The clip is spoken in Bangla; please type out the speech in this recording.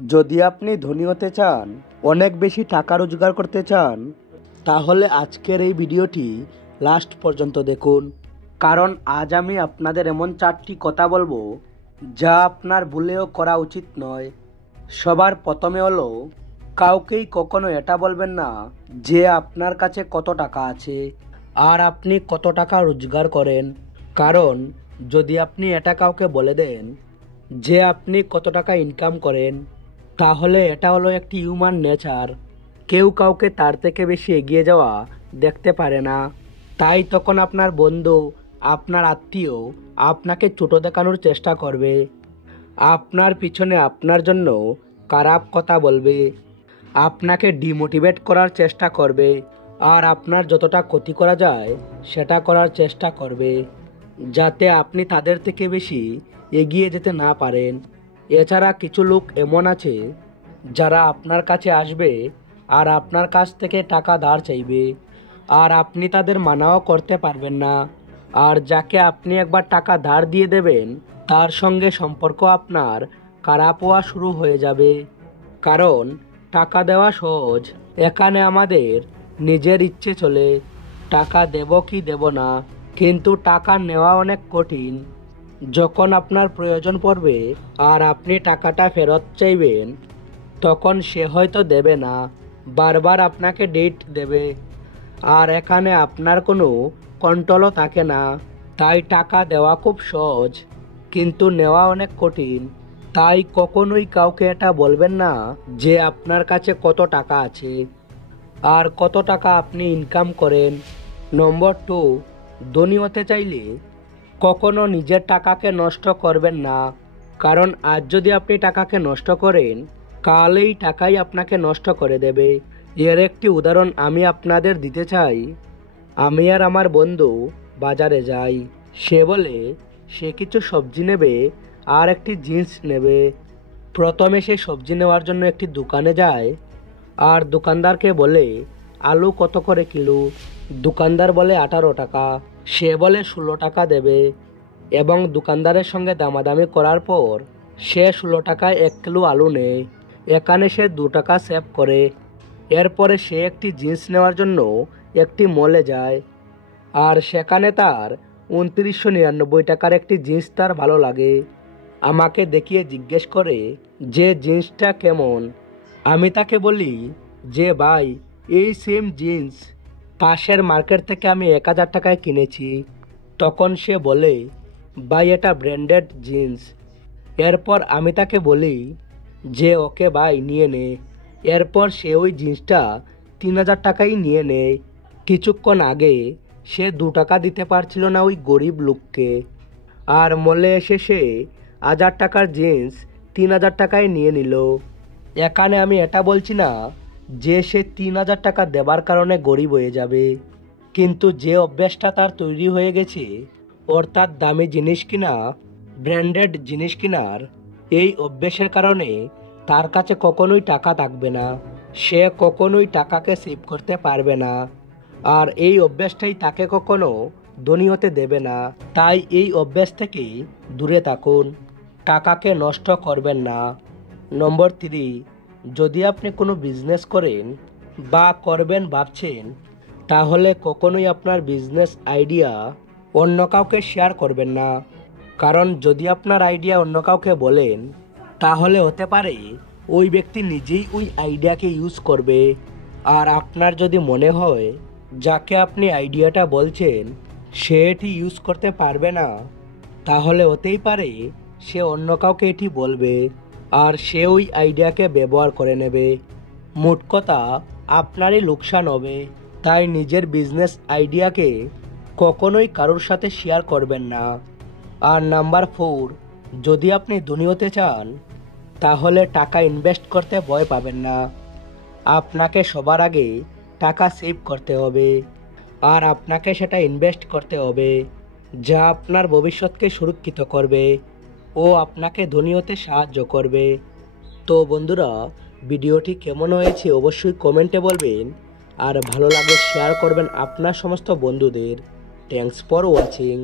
যদি আপনি ধনী হতে চান, অনেক বেশি টাকা রোজগার করতে চান, তাহলে আজকের এই ভিডিওটি লাস্ট পর্যন্ত দেখুন। কারণ আজ আমি আপনাদের এমন 4টি কথা বলবো যা আপনার ভুলেও করা উচিত নয়। সবার প্রথমে হলো, কাউকেই কখনো এটা বলবেন না যে আপনার কাছে কত টাকা আছে আর আপনি কত টাকা রোজগার করেন। কারণ যদি আপনি এটা কাউকে বলে দেন যে আপনি কত টাকা ইনকাম করেন, তাহলে এটা হলো একটি হিউম্যান নেচার। কেউ কাউকে তার থেকে বেশি এগিয়ে যাওয়া দেখতে পারে না। তাই তখন আপনার বন্ধু, আপনার আত্মীয় আপনাকে ছোট দেখানোর চেষ্টা করবে, আপনার পিছনে আপনার জন্য খারাপ কথা বলবে, আপনাকে ডিমোটিভেট করার চেষ্টা করবে আর আপনার যতটা ক্ষতি করা যায় সেটা করার চেষ্টা করবে, যাতে আপনি তাদের থেকে বেশি এগিয়ে যেতে না পারেন। এছাড়া কিছু লোক এমন আছে যারা আপনার কাছে আসবে আর আপনার কাছ থেকে টাকা ধার চাইবে, আর আপনি তাদের মানাও করতে পারবেন না। আর যাকে আপনি একবার টাকা ধার দিয়ে দেবেন, তার সঙ্গে সম্পর্ক আপনার খারাপ হওয়া শুরু হয়ে যাবে। কারণ টাকা দেওয়া সহজ, এখানে আমাদের নিজের ইচ্ছে চলে, টাকা দেব কি দেব না, কিন্তু টাকা নেওয়া অনেক কঠিন। যখন আপনার প্রয়োজন পড়বে আর আপনি টাকাটা ফেরত চাইবেন, তখন সে হয়তো দেবে না, বারবার আপনাকে ডেট দেবে, আর এখানে আপনার কোনো কন্ট্রোলও থাকে না। তাই টাকা দেওয়া খুব সহজ, কিন্তু নেওয়া অনেক কঠিন। তাই কখনোই কাউকে এটা বলবেন না যে আপনার কাছে কত টাকা আছে আর কত টাকা আপনি ইনকাম করেন। নম্বর 2, ধনী হতে চাইলে কখনো নিজের টাকাকে নষ্ট করবেন না। কারণ আজ যদি আপনি টাকাকে নষ্ট করেন, কাল এই টাকাই আপনাকে নষ্ট করে দেবে। এর একটি উদাহরণ আমি আপনাদের দিতে চাই। আমি আর আমার বন্ধু বাজারে যাই। সে বলে সে কিছু সবজি নেবে আর একটি জিন্স নেবে। প্রথমে সে সবজি নেওয়ার জন্য একটি দোকানে যায় আর দোকানদারকে বলে আলু কত করে কিলো। দোকানদার বলে 18 টাকা। সে বলে 16 টাকা দেবে এবং দোকানদারের সঙ্গে দামাদামি করার পর সে 16 টাকায় 1 কিলো আলু নেয়। এখানে সে 2 টাকা সেভ করে। এরপরে সে একটি জিন্স নেওয়ার জন্য একটি মলে যায় আর সেখানে তার 2999 টাকার একটি জিন্স তার ভালো লাগে। আমাকে দেখিয়ে জিজ্ঞেস করে যে জিন্সটা কেমন। আমি তাকে বলি যে ভাই, এই সেম জিন্স পাশের মার্কেট থেকে আমি 1000 টাকায় কিনেছি। তখন সে বলে ভাই, এটা ব্র্যান্ডেড জিন্স। এরপর আমি তাকে বলি যে ওকে ভাই, নিয়ে নে। এরপর সে ওই জিন্সটা 3000 টাকাই নিয়ে নেয়। কিছুক্ষণ আগে সে 2 টাকা দিতে পারছিল না ওই গরিব লোককে, আর মলে এসে সে 1000 টাকার জিন্স 3000 টাকায় নিয়ে নিল। এখানে আমি এটা বলছি না যে সে 3000 টাকা দেবার কারণে গরিব হয়ে যাবে, কিন্তু যে অভ্যাসটা তার তৈরি হয়ে গেছে, অর্থাৎ দামি জিনিস কিনা, ব্র্যান্ডেড জিনিস কেনার, এই অভ্যাসের কারণে তার কাছে কখনোই টাকা থাকবে না। সে কখনোই টাকাকে সেভ করতে পারবে না, আর এই অভ্যাসটাই তাকে কখনো ধনী হতে দেবে না। তাই এই অভ্যাস থেকে দূরে থাকুন, টাকাকে নষ্ট করবেন না। নম্বর 3, যদি আপনি কোনো বিজনেস করেন বা করবেন ভাবছেন, তাহলে কখনোই আপনার বিজনেস আইডিয়া অন্য কাউকে শেয়ার করবেন না। কারণ যদি আপনার আইডিয়া অন্য কাউকে বলেন, তাহলে হতে পারে ওই ব্যক্তি নিজেই ওই আইডিয়াকে ইউজ করবে। আর আপনার যদি মনে হয় যাকে আপনি আইডিয়াটা বলছেন সে এটি ইউজ করতে পারবে না, তাহলে হতেই পারে সে অন্য কাউকে এটি বলবে আর সে ওই আইডিয়াকে ব্যবহার করে নেবে। মোট কথা, আপনারই লোকসান হবে। তাই নিজের বিজনেস আইডিয়াকে কখনোই কারোর সাথে শেয়ার করবেন না। আর নাম্বার 4, যদি আপনি ধনী হতে চান, তাহলে টাকা ইনভেস্ট করতে ভয় পাবেন না। আপনাকে সবার আগে টাকা সেভ করতে হবে, আর আপনাকে সেটা ইনভেস্ট করতে হবে যা আপনার ভবিষ্যৎকে সুরক্ষিত করবে ও আপনাকে ধনী হতে সাহায্য করবে। তো বন্ধুরা, ভিডিওটি কেমন হয়েছে অবশ্যই কমেন্টে বলবেন, আর ভালো লাগলে শেয়ার করবেন আপনার সমস্ত বন্ধুদের। Thanks for watching.